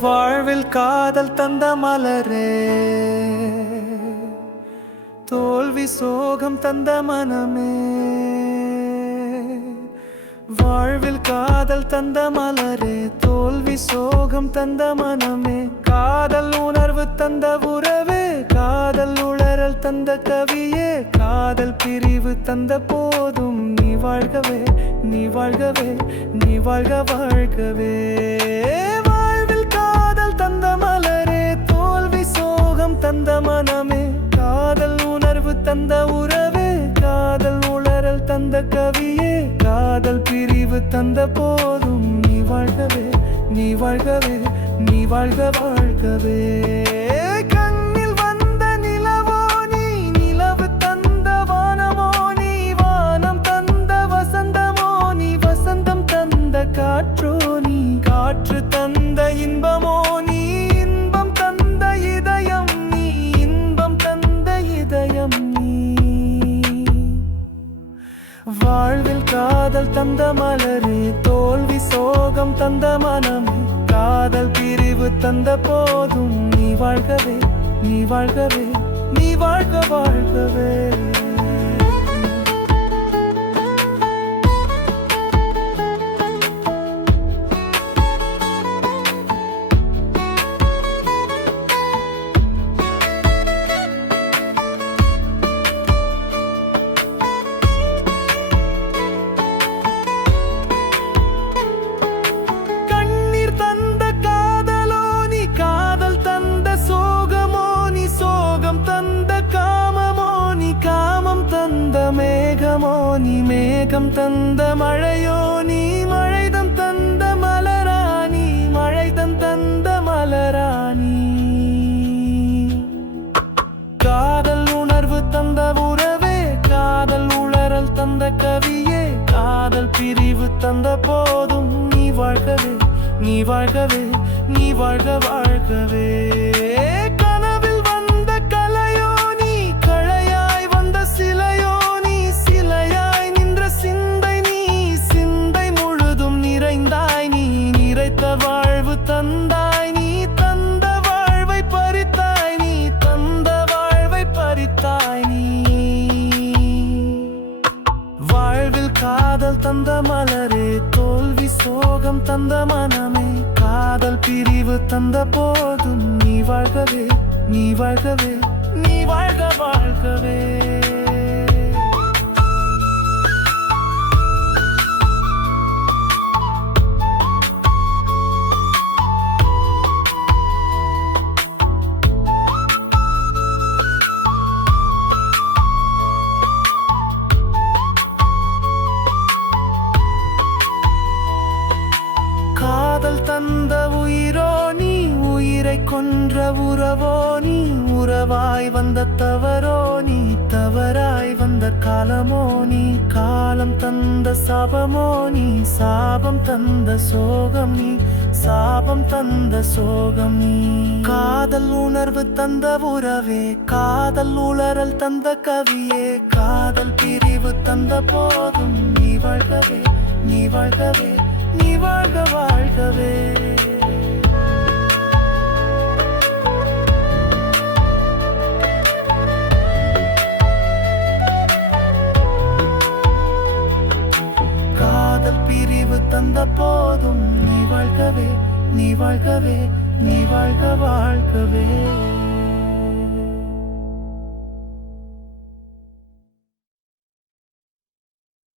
வாழ்வில் காதல் தந்த மலரே. தோல்வி சோகம் தந்த மனமே. வாழ்வில் காதல் தந்த மலரே தோல்வி சோகம் தந்த மனமே. காதல் உணர்வு தந்த உறவே காதல் உளறல் தந்த கவியே. காதல் பிரிவு தந்த போதும் நீ வாழ்கவே நீ வாழ்கவே நீ வாழ்க வாழ்கவே. தந்த மனமே காதல் உணர்வு தந்த உறவே காதல் உளறல் தந்த கவியே காதல் பிரிவு தந்த போதும் நீ வாழ்கவே நீ வாழ்கவே நீ வாழ்க வாழ்கவே. வாழ்வில் காதல் தந்த மலரே தோல்வி சோகம் தந்த மனம். காதல் பிரிவு தந்த போதும் நீ வாழ்கவே நீ வாழ்கவே நீ வாழ்க வாழ்கவே. தந்த மேகமோ நீ மேகம் தந்த மழையோ நீ மழைதம் தந்த மலராணி மழைதம் தந்த மலராணி. காதல் உணர்வு தந்த உறவே காதல் உளறல் தந்த கவியே காதல் பிரிவு தந்த போதும் நீ வாழ்கவே நீ வாழ்கவே நீ வாழ்க வாழ்கவே. சோகம் தந்த மனமே காதல் பிரிவு தந்த போதும். நீ வாழ்கவே நீ வாழ்கவே நீ வாழ்க வாழ்கவே. பிறந்த உயிரோ நீ உயிரை கொன்ற உறவோ நீ உறவாய் வந்த தவறோ நீ தவறாய் வந்த காலமோ நீ காலம் தந்த சாபமோ நீ சாபம் தந்த சோகம் நீ சாபம் தந்த சோகம் நீ காதல் உணர்வு தந்த உறவே காதல் உளறல் தந்த கவியே காதல் பிரிவு தந்த போதும் நீ வாழ்கவே நீ வாழ்கவே. வாழ்க வாழ்கவே காதல் பிரிவு தந்த போதும் நீ வாழ்கவே நீ வாழ்கவே நீ வாழ்க வாழ்கவே